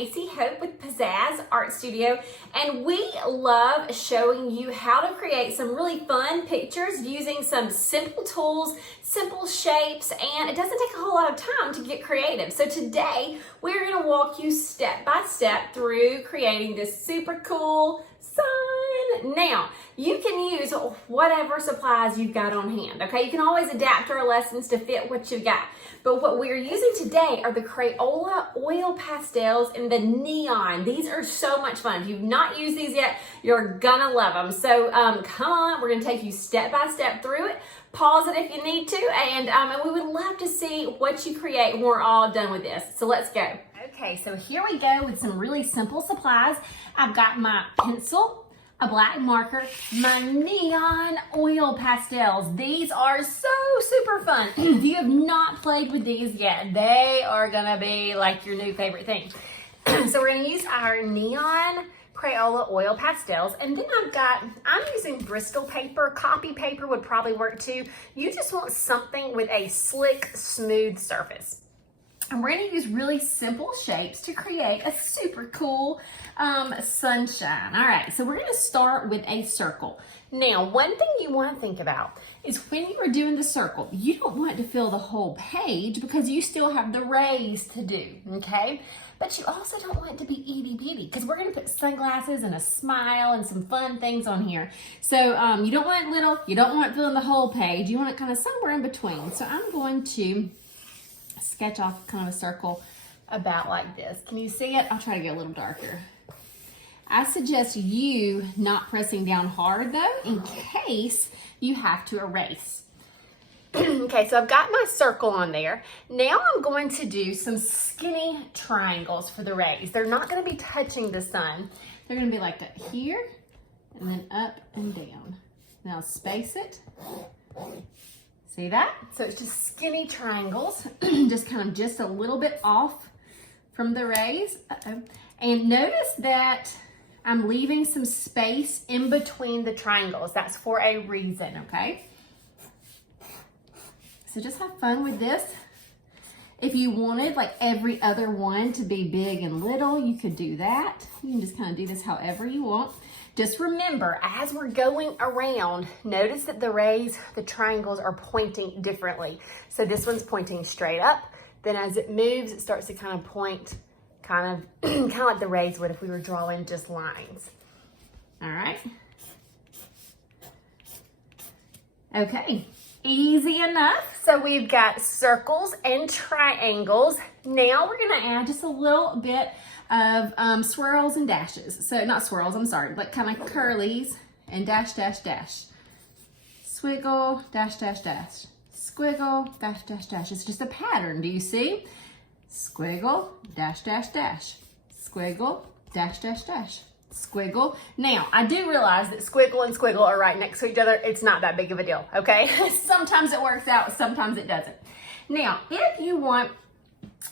Kasey Hope with Pizzazz Art Studio, and we love showing you how to create some really fun pictures using some simple tools, simple shapes, and it doesn't take a whole lot of time to get creative. So today, we're gonna walk you step by step through creating this super cool sun. Now, you can use whatever supplies you've got on hand, okay? You can always adapt our lessons to fit what you've got. But what we're using today are the Crayola oil pastels and the neon. These are so much fun. If you've not used these yet, you're gonna love them. So come on, we're gonna take you step by step through it. Pause it if you need to, and we would love to see what you create when we're all done with this. So let's go. Okay, so here we go with some really simple supplies. I've got my pencil, a black marker, my neon oil pastels. These are so super fun. If you have not played with these yet, they are gonna be like your new favorite thing. So we're gonna use our neon Crayola oil pastels, and then I'm using Bristol paper. Copy paper would probably work too. You just want something with a slick, smooth surface. And we're gonna use really simple shapes to create a super cool sunshine. All right, so we're gonna start with a circle. Now, one thing you wanna think about is when you are doing the circle, you don't want to fill the whole page because you still have the rays to do, okay? But you also don't want it to be itty bitty because we're gonna put sunglasses and a smile and some fun things on here. So you don't want it little, you don't want it filling the whole page, you want it kind of somewhere in between. So I'm going to sketch off kind of a circle about like this. Can you see it? I'll try to get a little darker. I suggest you not pressing down hard though, in case you have to erase. Okay, so I've got my circle on there. Now I'm going to do some skinny triangles for the rays. They're not gonna be touching the sun. They're gonna be like that here, and then up and down. Now space it. See that? So it's just skinny triangles, just a little bit off from the rays. And notice that I'm leaving some space in between the triangles. That's for a reason, okay? So just have fun with this. If you wanted like every other one to be big and little, you could do that. You can just kind of do this however you want. Just remember, as we're going around, notice that the rays, the triangles are pointing differently. So this one's pointing straight up. Then as it moves, it starts to kind of point, kind of like the rays would if we were drawing just lines. All right. Okay, easy enough. So we've got circles and triangles. Now we're gonna add just a little bit of swirls and dashes. So not swirls, I'm sorry, but kind of curlies and dash, dash, dash. Swiggle, dash, dash, dash. Squiggle, dash, dash, dash. It's just a pattern, do you see? Squiggle, dash, dash, dash. Squiggle, dash, dash, dash. Squiggle. Now, I do realize that squiggle and squiggle are right next to each other. It's not that big of a deal, okay? Sometimes it works out, sometimes it doesn't. Now, if you want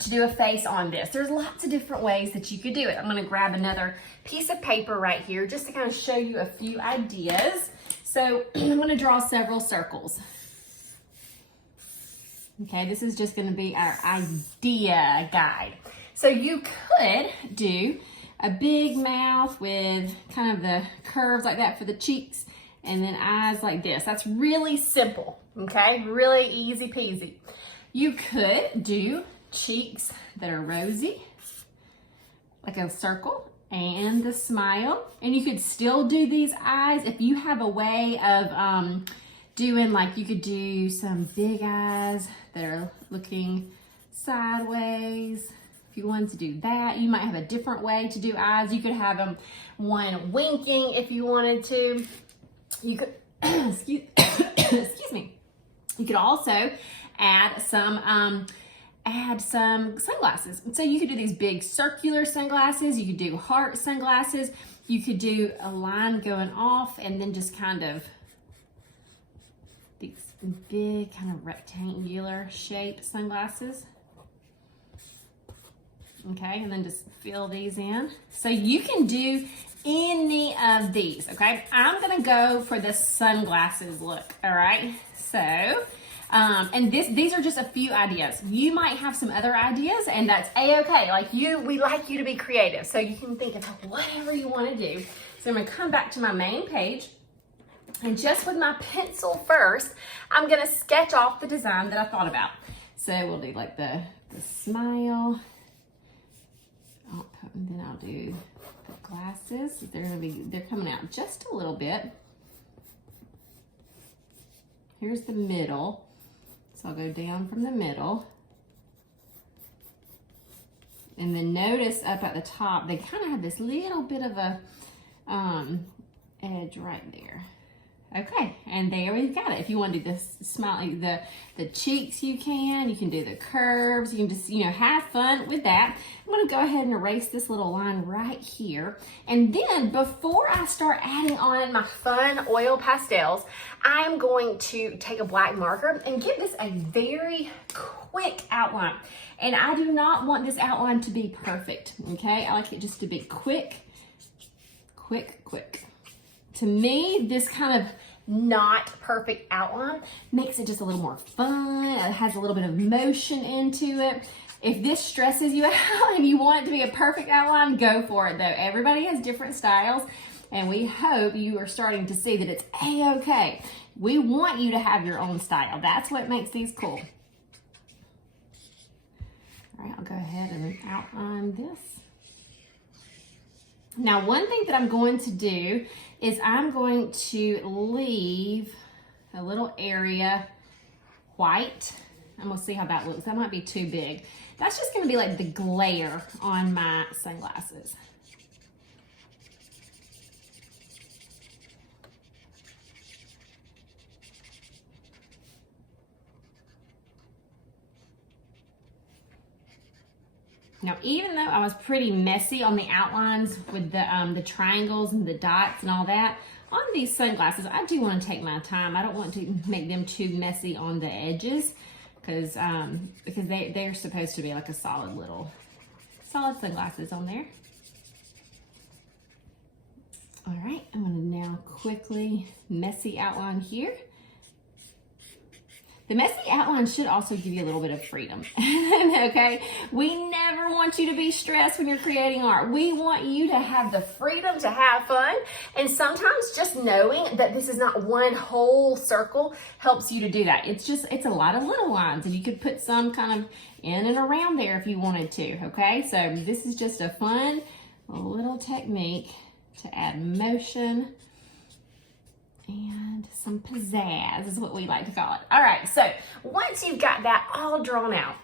to do a face on this, there's lots of different ways that you could do it. I'm gonna grab another piece of paper right here just to kind of show you a few ideas. So I'm gonna draw several circles. Okay, this is just gonna be our idea guide. So you could do a big mouth with kind of the curves like that for the cheeks, and then eyes like this. That's really simple, okay? Really easy peasy. You could do cheeks that are rosy, like a circle, and the smile. And you could still do these eyes if you have a way of doing, like you could do some big eyes that are looking sideways. If you wanted to do that, you might have a different way to do eyes. You could have them one winking if you wanted to. You could, excuse me. You could also add some sunglasses. So you could do these big circular sunglasses. You could do heart sunglasses. You could do a line going off and then just kind of these big kind of rectangular shaped sunglasses. Okay, and then just fill these in. So you can do any of these, okay? I'm gonna go for the sunglasses look, all right? So And these are just a few ideas. You might have some other ideas, and that's a-okay. Like we like you to be creative, so you can think of whatever you want to do. So I'm gonna come back to my main page, and just with my pencil first, I'm gonna sketch off the design that I thought about. So we'll do like the smile. And then I'll do the glasses. They're coming out just a little bit. Here's the middle. So I'll go down from the middle. And then notice up at the top, they kind of have this little bit of a edge right there. Okay, and there we've got it. If you want to do this smile, the cheeks, you can do the curves, you can just, have fun with that. I'm gonna go ahead and erase this little line right here. And then before I start adding on my fun oil pastels, I'm going to take a black marker and give this a very quick outline. And I do not want this outline to be perfect, okay? I like it just to be quick, quick, quick. To me, this kind of not perfect outline makes it just a little more fun. It has a little bit of motion into it. If this stresses you out and you want it to be a perfect outline, go for it though. Everybody has different styles, and we hope you are starting to see that it's a-okay. We want you to have your own style. That's what makes these cool. All right, I'll go ahead and outline this. Now, one thing that I'm going to do is I'm going to leave a little area white. And we'll see how that looks. That might be too big. That's just going to be like the glare on my sunglasses. Now, even though I was pretty messy on the outlines with the triangles and the dots and all that, on these sunglasses, I do want to take my time. I don't want to make them too messy on the edges because they're supposed to be like a solid sunglasses on there. All right, I'm going to now quickly messy outline here. The messy outline should also give you a little bit of freedom, okay? We never want you to be stressed when you're creating art. We want you to have the freedom to have fun, and sometimes just knowing that this is not one whole circle helps you to do that. It's a lot of little lines, and you could put some kind of in and around there if you wanted to, okay? So this is just a fun little technique to add motion and some pizzazz is what we like to call it. All right, so once you've got that all drawn out,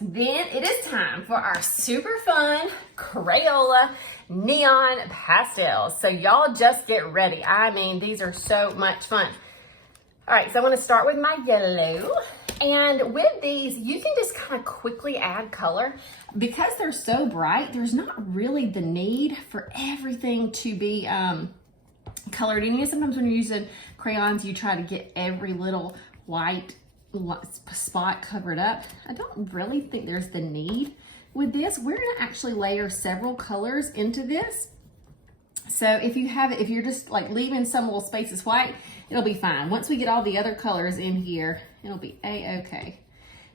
then it is time for our super fun Crayola neon pastels. So y'all just get ready. I mean, these are so much fun. All right, so I'm gonna start with my yellow. And with these, you can just kind of quickly add color. Because they're so bright, there's not really the need for everything to be colored in. Sometimes when you're using crayons, you try to get every little white spot covered up. I don't really think there's the need with this. We're gonna actually layer several colors into this. So if you're just like leaving some little spaces white, it'll be fine. Once we get all the other colors in here, it'll be a-okay.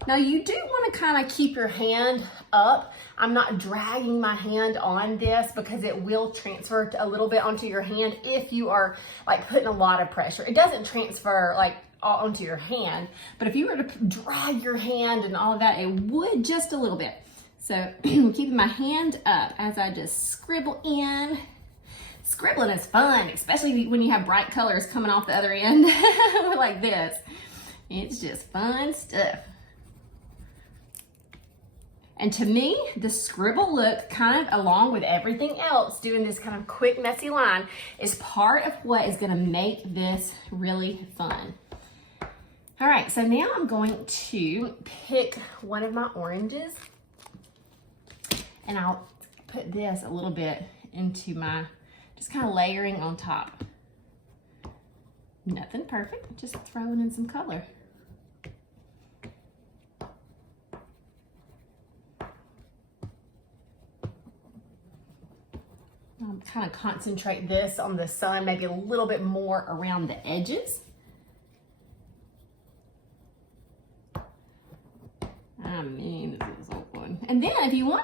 Now you do want to kind of keep your hand up. I'm not dragging my hand on this because it will transfer a little bit onto your hand if you are like putting a lot of pressure. It doesn't transfer like all onto your hand, but if you were to drag your hand and all of that, it would just a little bit. So keeping my hand up as I just scribble in. Scribbling is fun, especially when you have bright colors coming off the other end like this. It's just fun stuff. And to me, the scribble look, kind of along with everything else, doing this kind of quick, messy line, is part of what is gonna make this really fun. All right, so now I'm going to pick one of my oranges, and I'll put this a little bit into my, just kind of layering on top. Nothing perfect, just throwing in some color. I'll kind of concentrate this on the sun, maybe a little bit more around the edges.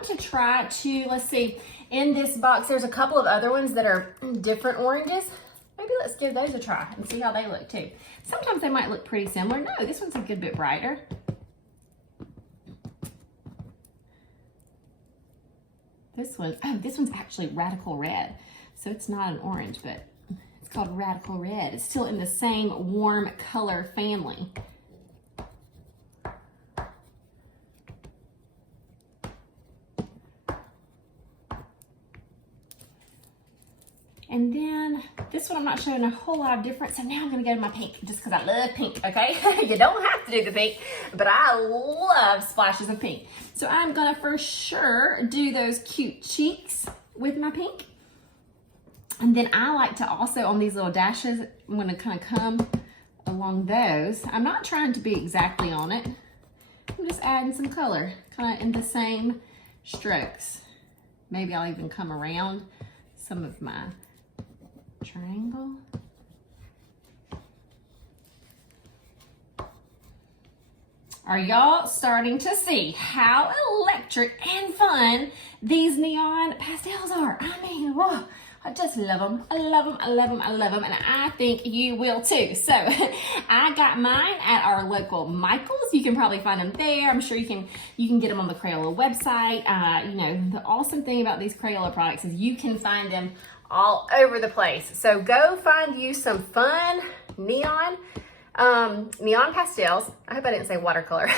to try to, let's see, in this box, there's a couple of other ones that are different oranges. Maybe let's give those a try and see how they look too. Sometimes they might look pretty similar. No, this one's a good bit brighter. This one, oh, this one's actually Radical Red. So it's not an orange, but it's called Radical Red. It's still in the same warm color family. And then this one, I'm not showing a whole lot of difference. So now I'm gonna go to my pink just because I love pink, okay? You don't have to do the pink, but I love splashes of pink. So I'm gonna for sure do those cute cheeks with my pink. And then I like to also, on these little dashes, I'm gonna kind of come along those. I'm not trying to be exactly on it. I'm just adding some color, kind of in the same strokes. Maybe I'll even come around some of my triangle. Are y'all starting to see how electric and fun these neon pastels are? I mean, whoa, I just love them. I love them, I love them, I love them, and I think you will too. So I got mine at our local Michael's. You can probably find them there. I'm sure you can get them on the Crayola website. You know, the awesome thing about these Crayola products is you can find them all over the place. So go find you some fun neon pastels. I hope I didn't say watercolor.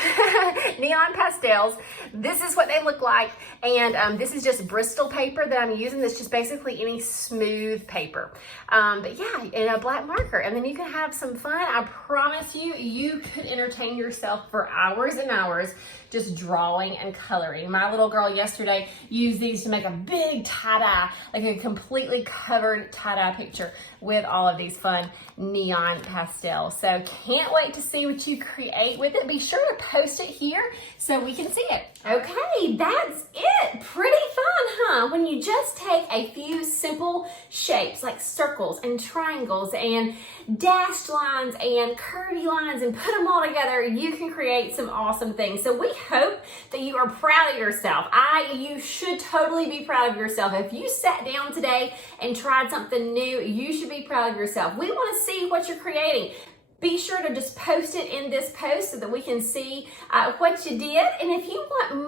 Neon pastels. This is what they look like. And this is just Bristol paper that I'm using. That's just basically any smooth paper. But yeah, and a black marker. And then you can have some fun. I promise you, you could entertain yourself for hours and hours just drawing and coloring. My little girl yesterday used these to make a big tie-dye, like a completely covered tie-dye picture with all of these fun neon pastels. So can't wait to see what you create with it. Be sure to post it here so we can see it. Okay, that's it. Pretty fun, huh? When you just take a few simple shapes like circles and triangles and dashed lines and curvy lines and put them all together, you can create some awesome things. So we hope that you are proud of yourself. You should totally be proud of yourself. If you sat down today and tried something new, you should be proud of yourself. We want to see what you're creating. Be sure to just post it in this post so that we can see what you did. And if you want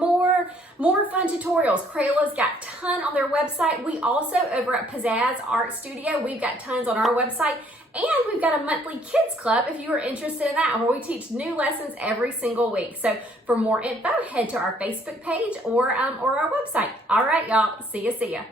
more fun tutorials, Crayola's got a ton on their website. We also, over at Pastels Art Studio, we've got tons on our website. And we've got a monthly kids club if you are interested in that, where we teach new lessons every single week. So for more info, head to our Facebook page or our website. All right, y'all. See ya.